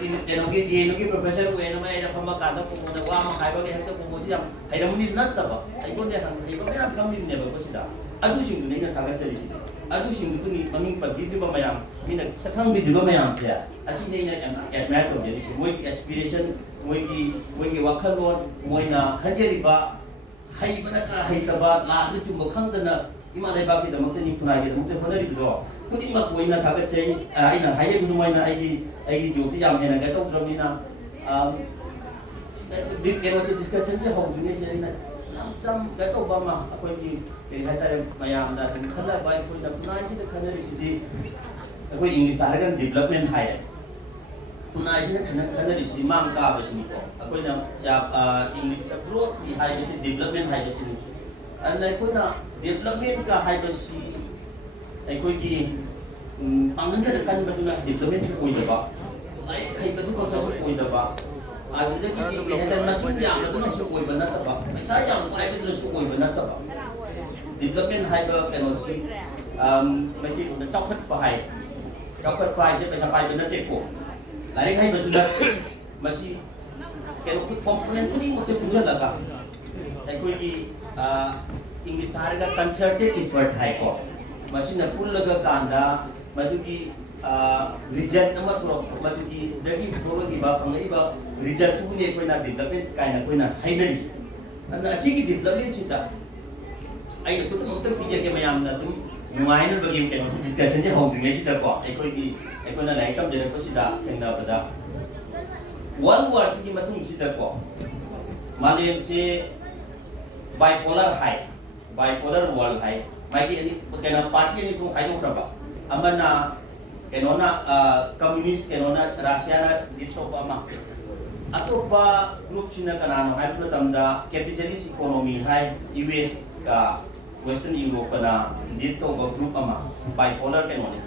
ꯀꯩꯅꯣꯒꯤ ꯖꯦꯅꯨꯒꯤ ꯄ꯭ꯔꯣꯐꯦꯁꯔ ꯑꯣꯏꯅ ꯑꯩꯅ ꯐꯝꯕ ꯀꯥꯟꯗ ꯀꯣꯡꯕꯣꯗ ꯋꯥ ꯑꯃ ꯍꯥꯏꯕꯒꯤ ꯍꯦꯛꯇ ꯀꯣꯡꯕꯣꯁꯤ ꯌꯥꯝ ꯍꯩꯔꯝꯃꯅꯤ ꯅꯠꯇꯕ ꯑꯩꯉꯣꯟꯗ ꯍꯩꯕ ꯃꯌꯥꯝ ꯈꯪꯂꯤꯕꯅꯦꯕ ꯁꯤꯗ ꯑꯗꯨꯁꯤꯡꯗꯨꯅꯤ ꯑꯩꯅ ꯊꯥꯒꯠꯆꯔꯤꯁꯤꯗꯤ ꯑꯗꯨꯁꯤꯡꯗꯨꯒꯤ ꯃꯃꯤꯡ ꯄꯟꯕꯤꯗ꯭ꯔꯤꯕ ꯃꯌꯥꯝ ꯃꯤꯅ ꯁꯛꯈꯪꯕꯤꯗ꯭ꯔꯤꯕ ꯃꯌꯥꯝꯁꯦ ꯑꯁꯤꯅꯤ ꯑꯩꯅ ꯌꯥꯝ ꯑꯦꯗꯃꯥꯏꯔ ꯇꯧꯖꯔꯤꯁꯤ ꯃꯣꯏꯒꯤ ꯑꯦꯁꯄꯤꯔꯦꯁꯟ ꯃꯣꯏꯒꯤ ꯋꯥꯈꯜꯂꯣꯟ ꯃꯣꯏꯅ ꯈꯟꯖꯔꯤꯕ ꯍꯩꯕ ꯅꯠꯇ꯭ꯔꯒ ꯍꯩꯇꯕ ꯂꯥꯟꯕ ꯆꯨꯝꯕ ꯈꯪꯗꯅ ꯏꯃꯥ ꯂꯩꯕꯥꯛꯀꯤꯗꯃꯛꯇ ꯈꯨꯟꯅꯥꯏꯒꯤꯗꯃꯛꯇ ꯍꯣꯠꯅꯔꯤꯕꯗꯣ ꯈꯨꯗꯤꯡꯃꯛ ꯑꯣꯏꯅ ꯊꯥꯒꯠꯆꯩ ꯑꯩꯅ ꯍꯥꯏꯔꯤꯕ ꯑꯗꯨꯃꯥꯏꯅ ꯑꯩꯒꯤ ꯖꯣꯕꯁꯤ ꯌꯥꯝ ꯍꯦꯟꯅ ꯀꯩꯅꯣ ꯇꯧꯗ꯭ꯔꯕꯅꯤꯅ ꯀꯩꯅꯣꯁꯦ ꯗꯤꯁꯀꯁꯟꯁꯦ ꯍꯧꯗ꯭ꯔꯤꯉꯩꯁꯦ ꯑꯩꯅ ꯌꯥꯝ ꯀꯩꯅꯣ ꯇꯧꯕ ꯑꯃ ꯑꯩꯈꯣꯏꯒꯤ ꯀꯔꯤ ꯍꯥꯏꯇꯥꯔꯦ ꯃꯌꯥꯝꯅ ꯑꯗꯨꯝ ꯈꯟꯅꯕ ꯑꯩꯈꯣꯏꯅ ꯈꯨꯟꯅꯥꯏꯁꯤꯗ ꯈꯟꯅꯔꯤꯁꯤꯗꯤ ꯑꯩꯈꯣꯏ ꯏꯪꯂꯤꯁꯇ ꯍꯥꯏꯔꯒꯅ ꯗꯤꯕꯂꯞꯃꯦꯟ ꯍꯥꯏꯔꯦ ꯈꯨꯟꯅꯥꯏꯁꯤꯅ ꯈꯟꯅꯔꯤꯁꯤꯗꯤ ꯃꯥꯡ ꯇꯥꯕꯁꯤꯅꯤꯀꯣ ꯑꯩꯈꯣꯏꯅ ꯏꯪꯂꯤꯁꯇ ꯒ꯭ꯔꯣꯠꯀꯤ ꯍꯥꯏꯕꯁꯤ ꯗꯤꯕꯂꯞꯃꯦꯟ ꯍꯥꯏꯕꯁꯤꯅꯤ ꯑꯗꯨꯅ ꯑꯩꯈꯣꯏꯅ ꯗꯤꯕꯂꯞꯃꯦꯟꯒ ꯍꯥꯏꯕꯁꯤ ꯑꯩꯈꯣꯏꯒꯤ ꯄꯥꯡꯒꯜꯗ ꯀꯟꯕꯗꯨꯅ ꯗꯤꯕꯂꯞꯃꯦꯟꯁꯨ ꯑꯣꯏꯗꯕ ꯂꯥꯏꯔꯤꯛ ꯍꯩꯕꯗꯨ ꯈꯛꯇꯁꯨ ꯑꯣꯏꯗꯕ ꯑꯗꯨꯗꯒꯤꯗꯤ ꯀꯩ ꯍꯥꯏꯇꯥꯔꯦ ꯃꯁꯤꯡ ꯌꯥꯝꯕꯗꯨꯅꯁꯨ ꯑꯣꯏꯕ ꯅꯠꯇꯕ ꯄꯩꯁꯥ ꯌꯥꯝ ꯄꯥꯏꯕꯗꯨꯅꯁꯨ ꯑꯣꯏꯕ ꯅꯠꯇꯕ ꯗꯤꯕꯂꯞꯃꯦꯟ ꯍꯥꯏꯕ ꯀꯩꯅꯣꯁꯤ ꯃꯩꯇꯩꯂꯣꯟꯗ ꯆꯥꯎꯈꯠꯄ ꯍꯥꯏ ꯆꯥꯎꯈꯠꯄ ꯍꯥꯏꯁꯦ ꯄꯩꯁꯥ ꯄꯥꯏꯕ ꯅꯠꯇꯦꯀꯣ ꯂꯥꯏꯔꯤꯛ ꯍꯩꯕꯁꯨ ꯅꯠꯇꯦ ꯃꯁꯤ ꯀꯩꯅꯣ ꯀꯣꯝꯄꯣꯅꯦꯟ ꯈꯨꯗꯤꯡꯃꯛꯁꯦ ꯄꯨꯟꯁꯤꯜꯂꯒ ꯑꯩꯈꯣꯏꯒꯤ ꯏꯪꯂꯤꯁꯇ ꯍꯥꯏꯔꯒ ꯀꯟꯁꯔꯇꯦꯠ ꯏꯐꯔꯠ ꯍꯥꯏꯀꯣ ꯃꯁꯤꯅ ꯄꯨꯜꯂꯒ ꯀꯥꯟꯗ ꯃꯗꯨꯒꯤ ꯔꯤꯖꯜꯠ ꯑꯃ ꯊꯣꯛꯂꯛꯄ ꯃꯗꯨꯒꯤꯗꯒꯤ ꯊꯣꯛꯂꯛꯏꯕ ꯐꯪꯂꯛꯏꯕ ꯔꯤꯖꯜꯠꯇꯨꯅꯤ ꯑꯩꯈꯣꯏꯅ ꯗꯤꯕꯂꯞꯃꯦꯟ ꯀꯥꯏꯅ ꯑꯩꯈꯣꯏꯅ ꯍꯥꯏꯅꯔꯤꯁꯤ ꯑꯗꯨꯅ ꯑꯁꯤꯒꯤ ꯗꯤꯕꯂꯞꯃꯦꯟꯁꯤꯗ ꯑꯩꯅ ꯈꯨꯗꯝ ꯑꯃꯇꯪ ꯄꯤꯖꯒꯦ ꯃꯌꯥꯝꯅ ꯑꯗꯨꯝ ꯅꯨꯡꯉꯥꯏꯅꯕꯒꯤ ꯀꯩꯅꯣꯁꯤ ꯗꯤꯁꯀꯁꯟꯁꯦ ꯍꯧꯗ꯭ꯔꯤꯉꯩꯁꯤꯗꯀꯣ ꯑꯩꯈꯣꯏꯅ ꯂꯥꯏꯔꯤꯛ ꯇꯝꯖꯔꯛꯄꯁꯤꯗ ꯊꯦꯡꯅꯕꯗ ꯋꯥꯔꯜ ꯋꯥꯔꯁꯤꯒꯤ ꯃꯇꯨꯡꯁꯤꯗꯀꯣ ꯃꯥꯂꯦꯝꯁꯦ ꯕꯥꯏꯄꯣꯂꯔ ꯍꯥꯏ ꯕꯥꯏꯄꯣꯂꯔ ꯋꯥꯔꯜ ꯍꯥꯏ ꯃꯥꯒꯤ ꯀꯩꯅꯣ ꯄꯥꯔꯇꯤ ꯑꯅꯤ ꯊꯣꯛꯅ ꯈꯥꯏꯗꯣꯛꯈ꯭ꯔꯕ ꯑꯃꯅ ꯀꯩꯅꯣꯅ ꯀꯝꯃ꯭ꯌꯨꯅꯤꯁ ꯀꯩꯅꯣꯅ ꯔꯥꯁꯤꯌꯥꯅ ꯂꯤꯗ ꯇꯧꯕ ꯑꯃ ꯑꯇꯣꯞꯄ ꯒ꯭ꯔꯨꯞꯁꯤꯅ ꯀꯅꯥꯅꯣ ꯍꯥꯏꯕ ꯃꯇꯝꯗ ꯀꯦꯄꯤꯇꯦꯂꯤꯁ ꯏꯀꯣꯅꯣꯃꯤ ꯍꯥꯏ ꯌꯨ ꯑꯦꯁ ꯋꯦꯁꯇꯔꯟ ꯌꯨꯔꯣꯞꯀꯅ ꯂꯤꯗ ꯇꯧꯕ ꯒ꯭ꯔꯨꯞ ꯑꯃ ꯕꯥꯏꯄꯣꯂꯔ ꯀꯩꯅꯣꯅꯤ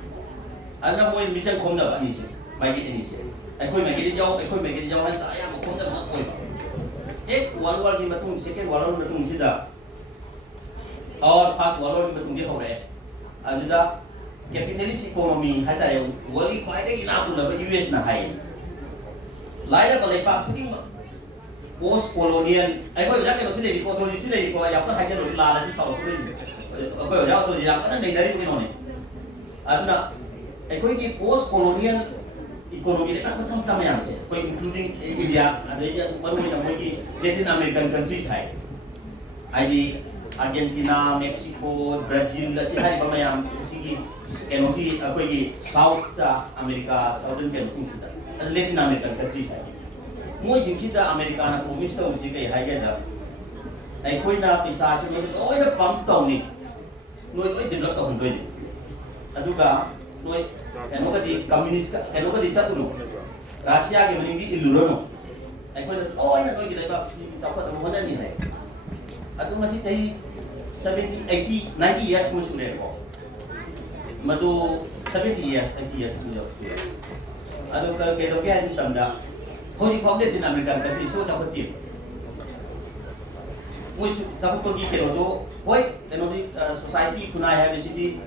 ꯑꯗꯨꯅ ꯃꯣꯏ ꯃꯤꯆꯪ ꯈꯣꯝꯅꯕ ꯑꯅꯤꯁꯦ ꯃꯥꯒꯤ ꯑꯅꯤꯁꯦ ꯑꯩꯈꯣꯏ ꯃꯥꯏꯀꯩꯗ ꯌꯥꯎ ꯍꯥꯏꯅ ꯑꯌꯥꯝꯕ ꯈꯣꯝꯅꯕ ꯑꯣꯏꯕ ꯍꯦꯛ ꯋꯥꯔꯜ ꯋꯥꯔꯒꯤ ꯃꯇꯨꯡ ꯁꯦꯀꯦꯟ ꯋꯥꯔꯜ ꯋꯥꯔꯒꯤ ꯃꯇꯨꯡꯁꯤꯗ ꯐꯥꯔꯁ ꯋꯥꯔꯜ ꯋꯥꯔꯒꯤ ꯃꯇꯨꯡꯗꯤ ꯍꯧꯔꯛꯑꯦ ꯑꯗꯨꯗ ꯀꯦꯄꯤꯇꯦꯂꯤꯁ ꯏꯀꯣꯅꯣꯃꯤ ꯍꯥꯏꯇꯥꯔꯦ ꯋꯥꯔꯜꯒꯤ ꯈ꯭ꯋꯥꯏꯗꯒꯤ ꯏꯅꯥꯛ ꯈꯨꯜꯂꯕ ꯌꯨ ꯑꯦꯁꯅ ꯍꯥꯏꯌꯦ ꯂꯥꯏꯔꯕ ꯂꯩꯕꯥꯛ ꯈꯨꯗꯤꯡꯃꯛ ꯄꯣꯁ ꯀꯣꯂꯣꯅꯤꯌꯦꯜ ꯑꯩꯈꯣꯏ ꯑꯣꯖꯥ ꯀꯩꯅꯣꯁꯤ ꯂꯩꯔꯤꯀꯣ ꯑꯣꯊꯣꯔꯤꯇꯤ ꯂꯩꯔꯤꯀꯣ ꯌꯥꯝ ꯀꯟꯅ ꯍꯥꯏꯖꯔꯨꯔꯤ ꯂꯥꯜꯂꯗꯤ ꯁꯥꯎꯔꯛꯀꯗꯣꯏꯅꯤ ꯑꯩꯈꯣꯏ ꯑꯣꯖꯥ ꯑꯣꯊꯣꯔꯤꯇꯤ ꯌꯥꯝ ꯀꯟꯅ ꯅꯩꯅꯔꯤꯕ ꯀꯩꯅꯣꯅꯤ ꯑꯗꯨꯅ ꯑꯩꯈꯣꯏꯒꯤ ꯄꯣꯁ ꯀꯣꯂꯣꯅꯤꯌꯦꯜ ꯏꯀꯣꯅꯣꯃꯤꯗ ꯃꯆꯥ ꯃꯆꯥ ꯃꯌꯥꯝꯁꯦ ꯑꯩꯈꯣꯏ ꯏꯟꯀ꯭ꯂꯨꯗꯤꯡ ꯏꯟꯗꯤꯌꯥ ꯑꯗꯩꯗꯤ ꯃꯔꯨꯑꯣꯏꯅ ꯃꯣꯏꯒꯤ ꯂꯦꯇꯤꯟ ꯑꯃꯦꯔꯤꯀꯟ ꯀꯟꯇ꯭ꯔꯤꯁ ꯍꯥꯏꯗꯤ ꯑꯥꯔꯖꯦꯟꯇꯤꯅꯥ ꯃꯦꯛꯁꯤꯀꯣ ꯕ꯭ꯔꯥꯖꯤꯜ ꯑꯁꯤ ꯍꯥꯏꯔꯤꯕ ꯃꯌꯥꯝ ꯑꯁꯤꯒꯤ ꯀꯩꯅꯣꯁꯤ ꯑꯩꯈꯣꯏꯒꯤ ꯁꯥꯎꯠꯇ ꯑꯃꯦꯔꯤꯀꯥ ꯁꯥꯎꯗꯔꯟ ꯀꯩꯅꯣꯁꯤꯡꯁꯤꯗ ꯂꯦꯇꯤꯟ ꯑꯃꯦꯔꯤꯀꯟ ꯀꯟꯇ꯭ꯔꯤꯁ ꯍꯥꯏ ꯃꯣꯏꯁꯤꯡꯁꯤꯗ ꯑꯃꯦꯔꯤꯀꯥꯅ ꯄ꯭ꯔꯣꯃꯤꯁ ꯇꯧꯔꯤꯁꯤ ꯀꯩ ꯍꯥꯏꯒꯦꯗ ꯑꯩꯈꯣꯏꯅ ꯄꯩꯁꯥꯁꯤ ꯅꯣꯏ ꯂꯣꯏꯅ ꯄꯝꯞ ꯇꯧꯅꯤ ꯅꯣꯏ ꯂꯣꯏ ꯗꯤꯕꯂꯞ ꯇꯧꯍꯟꯗꯣꯏꯅꯤ ꯑꯗꯨꯒ ꯅꯣꯏ ꯀꯩꯅꯣꯒꯗꯤ ꯀꯝꯃ꯭ꯌꯨꯅꯤꯁ ꯀꯩꯅꯣꯒꯗꯤ ꯆꯠꯂꯨꯅꯨ ꯔꯥꯁꯤꯌꯥꯒꯤ ꯃꯅꯤꯡꯗꯤ ꯏꯜꯂꯨꯔꯅꯨ ꯑꯩꯈꯣꯏꯅ ꯂꯣꯏꯅ ꯅꯣꯏꯒꯤ ꯂꯩꯕꯥꯛꯁꯤ ꯆꯥꯎꯈꯠꯅꯕ ꯍꯣꯠꯅꯅꯤ ꯍꯥꯏ ꯑꯗꯨ ꯃꯁꯤ ꯆꯍꯤ 70, 80, 90 years kuma sureko madu 70 years 80 years kuma sure adu kaido kaya ni tamda hoji khawde din american country so chapati moi chapati kero do hoi ni society kunai ha bisidi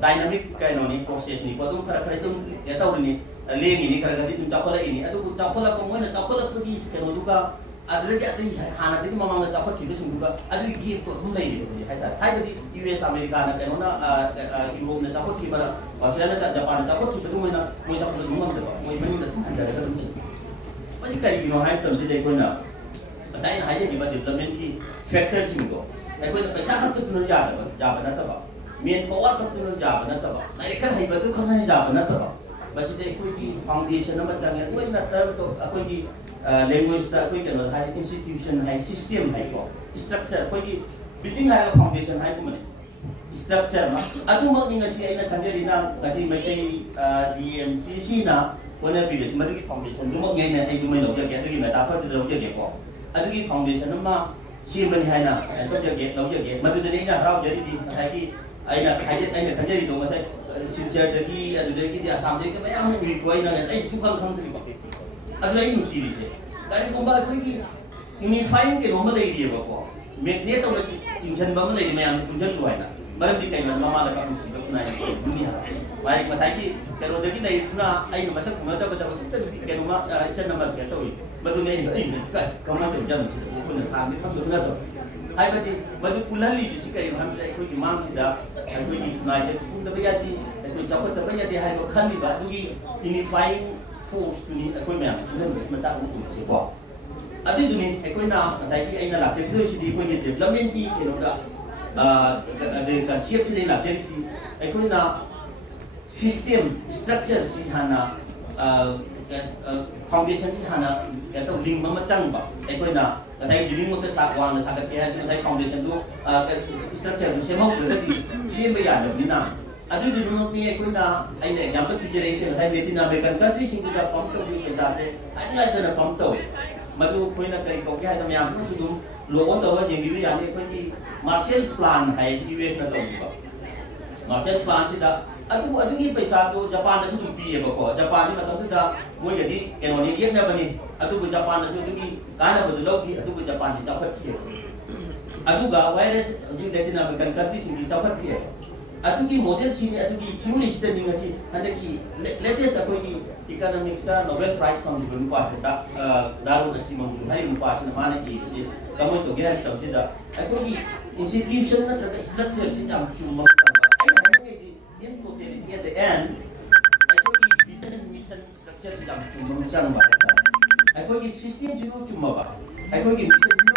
dynamic kainoni process ni padum khara tum eta urini lengi ni khara gadi tum chapala ini adu chapala ko moi na chapala ko di kero duka adrege ati hana di mamang na chapati bi singuga adu gi ko hum nei ni haida US America na kanona Europe na chapati bara Australia na Japan na chapati bi moi na moi chapati dum ma moi mani na handa da dum mai kai no hai tam ji dei ko na sai na haje ni ba development ki factor singo ai ko na paisa ka tu na ja ba na ta ba men ko wa ka tu na ja ba na ta ba ai ka hai ba tu ka na ja ba na ta ba basi dei ko ki foundation na ma chang ya moi na ta to ko ki language ta ko ki no hai institution hai system hai ko structure ko ki building hai foundation hai ko mane structure ma atu ma ni ngasi ai na kanjeri na ngasi mai kai DMCC na ko na bi de mari ki foundation du ma ngai na ai du mai lo ja ke du ki na ta fa du lo ja ke ko adu ki foundation ma si mani hai na ko ja ke lo ja ke ma du de ni na rao ja di sai ki ai na kanjeri do ma sai silchar da ki adu de ki asam de ke ma ya ri ko ai na ai tu khang khang tri ba adu ai nu si ri se kai ko ba ko ki unifying ke no ma dei ri ba ko magnet to tingchan ba ma dei ma yang punjan ko ai na maram di kai na ma la ka si ba na ni dunia baik masai ki kalau jadi na ai na masak ma ta ba ta ke no ꯑꯃ ꯏꯆꯟ ꯑꯃ ꯀꯩꯅꯣ ꯇꯧꯏ ꯃꯗꯨꯅ ꯑꯩꯅ ꯀꯃꯥꯏꯅ ꯇꯧꯖꯅꯣ ꯁꯤꯗ ꯑꯩꯈꯣꯏꯅ ꯊꯥꯡꯗꯤ ꯈꯪꯗꯕ ꯅꯠꯇ꯭ꯔꯣ ꯍꯥꯏꯕꯗꯤ ꯃꯗꯨ ꯄꯨꯜꯍꯜꯂꯤꯕꯁꯤ ꯀꯔꯤꯅꯣ ꯍꯥꯏꯕꯗ ꯑꯩꯈꯣꯏꯒꯤ ꯃꯥꯡꯁꯤꯗ ꯑꯩꯈꯣꯏꯒꯤ ꯈꯨꯟꯅꯥꯏꯗ ꯄꯨꯟꯗꯕ ꯌꯥꯗꯦ ꯑꯩꯈꯣꯏ ꯆꯥꯎꯈꯠꯇꯕ ꯌꯥꯗꯦ ꯍꯥꯏꯕ ꯈꯜꯂꯤꯕ ꯑꯗꯨꯒꯤ ꯌꯨꯅꯤꯐꯥꯏꯡ ꯐꯣꯔꯁꯇꯨꯅꯤ ꯑꯩꯈꯣꯏ ꯃꯌꯥꯝ ꯄꯨꯟꯍꯟꯕꯒꯤ ꯃꯆꯥꯛ ꯑꯃ ꯑꯣꯏꯕꯁꯦꯀꯣ ꯑꯗꯨꯏꯗꯨꯅꯤ ꯑꯩꯈꯣꯏꯅ ꯉꯁꯥꯏꯒꯤ ꯑꯩꯅ ꯂꯥꯛꯆꯈꯤꯗꯣꯏꯁꯤꯗꯤ ꯑꯩꯈꯣꯏꯒꯤ ꯗꯦꯕꯂꯞꯃꯦꯟꯒꯤ ꯀꯩꯅꯣꯗ ꯀꯟꯁꯦꯞꯁꯤꯗꯩ ꯂꯥꯛꯆꯔꯤꯁꯤ ꯑꯩꯈꯣꯏꯅ ꯁꯤꯁꯇꯦꯝ ꯁ꯭ꯇ꯭ꯔꯛꯆꯔꯁꯤ ꯍꯥꯟꯅ ꯐꯥꯎꯟꯗꯦꯁꯟꯁꯤ ꯍꯥꯟꯅ ꯀꯩꯅꯣ ꯇꯧ ꯂꯤꯡꯕ ꯑꯃ ꯆꯪꯕ ꯑꯩꯈꯣꯏꯅ ꯉꯁꯥꯏ ꯕꯤꯜꯗꯤꯡꯃꯛꯇ ꯋꯥꯡꯅ ꯁꯥꯒꯠꯀꯦ ꯍꯥꯏꯔꯁꯨ ꯉꯁꯥꯏ ꯐꯥꯎꯟꯗꯦꯁꯟꯗꯨ ꯁ꯭ꯇ꯭ꯔꯛꯆꯔꯗꯨ ꯁꯦꯝꯍꯧꯗ꯭ꯔꯒꯗꯤ ꯁꯦꯝꯕ ꯌꯥꯗꯕꯅꯤꯅ ꯑꯗꯨꯒꯤꯗꯃꯛꯅꯤ ꯑꯩꯈꯣꯏꯅ ꯑꯩꯅ ꯑꯦꯛꯖꯥꯝꯄꯜ ꯄꯤꯖꯔꯛꯏꯁꯦ ꯉꯁꯥꯏ ꯂꯦꯇꯤꯟ ꯑꯃꯦꯔꯤꯀꯟ ꯀꯟꯇ꯭ꯔꯤꯁꯤꯡꯗꯨꯗ ꯄꯝꯞ ꯇꯧꯈꯤꯕ ꯄꯩꯁꯥꯁꯦ ꯍꯥꯏꯗꯅ ꯄꯝꯞ ꯇꯧꯋꯤ ꯃꯗꯨ ꯑꯩꯈꯣꯏꯅ ꯀꯔꯤ ꯇꯧꯒꯦ ꯍꯥꯏꯕ ꯃꯌꯥꯝ ꯄꯨꯝꯅꯃꯛꯁꯨ ꯑꯗꯨꯝ ꯂꯣꯛ ꯑꯣꯟ ꯇꯧꯔꯒ ꯌꯦꯡꯕꯤꯕ ꯌꯥꯅꯤ ꯑꯩꯈꯣꯏꯒꯤ ꯃꯥꯔꯁꯦꯜ ꯄ꯭ꯂꯥꯟ ꯍꯥꯏ ꯌꯨ ꯑꯦꯁꯅ ꯇꯧꯈꯤꯕ ꯃꯥꯔꯁꯦꯜ ꯄ꯭ꯂꯥꯟꯁꯤꯗ ꯑꯗꯨꯒꯤ ꯄꯩꯁꯥꯗꯣ ꯖꯄꯥꯟꯗꯁꯨ ꯑꯗꯨꯝ ꯄꯤꯌꯦꯕꯀꯣ ꯖꯄꯥꯟꯒꯤ ꯃꯇꯝꯗꯨꯗ ꯃꯣꯏꯒꯗꯤ ꯀꯩꯅꯣꯅꯤ ꯌꯦꯛꯅꯕꯅꯤ ꯑꯗꯨꯕꯨ ꯖꯄꯥꯟꯗꯁꯨ ꯑꯗꯨꯒꯤ ꯀꯥꯟꯅꯕꯗꯨ ꯂꯧꯈꯤ ꯑꯗꯨꯕꯨ ꯖꯄꯥꯟꯗꯤ ꯆꯥꯎꯈꯠꯈꯤꯑꯕ ꯑꯗꯨꯒ ꯋꯥꯏꯔꯦꯁ ꯍꯧꯖꯤꯛ ꯂꯦꯇꯤꯟ ꯑꯃꯦꯔꯤꯀꯟ ꯀꯟꯇ꯭ꯔꯤꯁꯤꯡꯗꯤ ꯆꯥꯎꯈꯠꯈꯤꯑꯕ ꯑꯗꯨꯒꯤ ꯃꯣꯗꯦꯜꯁꯤꯡ ꯑꯗꯨꯒꯤ ꯊꯤꯑꯣꯔꯤꯁꯤꯗꯅꯤ ꯉꯁꯤ ꯍꯟꯗꯛꯀꯤ ꯂꯦꯇꯦꯁ ꯑꯩꯈꯣꯏꯒꯤ ꯏꯀꯅꯣꯃꯤꯛꯁꯇ ꯅꯣꯕꯦꯜ ꯄ꯭ꯔꯥꯏꯖ ꯐꯪꯈꯤꯕ ꯅꯨꯄꯥꯁꯤꯗ ꯗꯥꯔꯨꯟ ꯑꯆꯤꯃꯣꯇꯣ ꯍꯥꯏꯔꯤꯕ ꯅꯨꯄꯥꯁꯤꯅ ꯃꯥꯅ ꯏꯕꯁꯤ ꯀꯃꯥꯏꯅ ꯇꯧꯒꯦ ꯍꯥꯏꯕ ꯃꯇꯝꯁꯤꯗ ꯑꯩꯈꯣꯏꯒꯤ ꯏꯟꯁꯇꯤꯇ꯭ꯌꯨꯁꯟ ꯅꯠꯇ꯭ꯔꯒ ꯁ꯭ꯇ꯭ꯔꯛꯆꯔꯁꯤ ꯌꯥꯝ ꯆꯨꯝꯕ ꯆꯪꯕ ꯑꯩꯅ ꯍꯥꯏꯅꯤꯡꯉꯩꯗꯤ ꯏꯟ ꯇꯣꯇꯦꯂꯤꯇꯤ ꯑꯦꯠ ꯗ ꯑꯦꯟ ꯑꯩꯈꯣꯏꯒꯤ ꯚꯤꯖꯟ ꯃꯤꯁꯟ ꯁ꯭ꯇ꯭ꯔꯛꯆꯔꯁꯤ ꯌꯥꯝ ꯆꯨꯝꯕ ꯑꯃ ꯆꯪꯕ ꯍꯥꯏꯇꯥꯔꯦ ꯑꯩꯈꯣꯏꯒꯤ ꯁꯤꯁꯇꯦꯝꯁꯤꯁꯨ ꯆꯨꯝꯃꯕ ꯑꯩꯈꯣꯏꯒꯤ ꯃꯤꯁꯟꯁꯤꯅ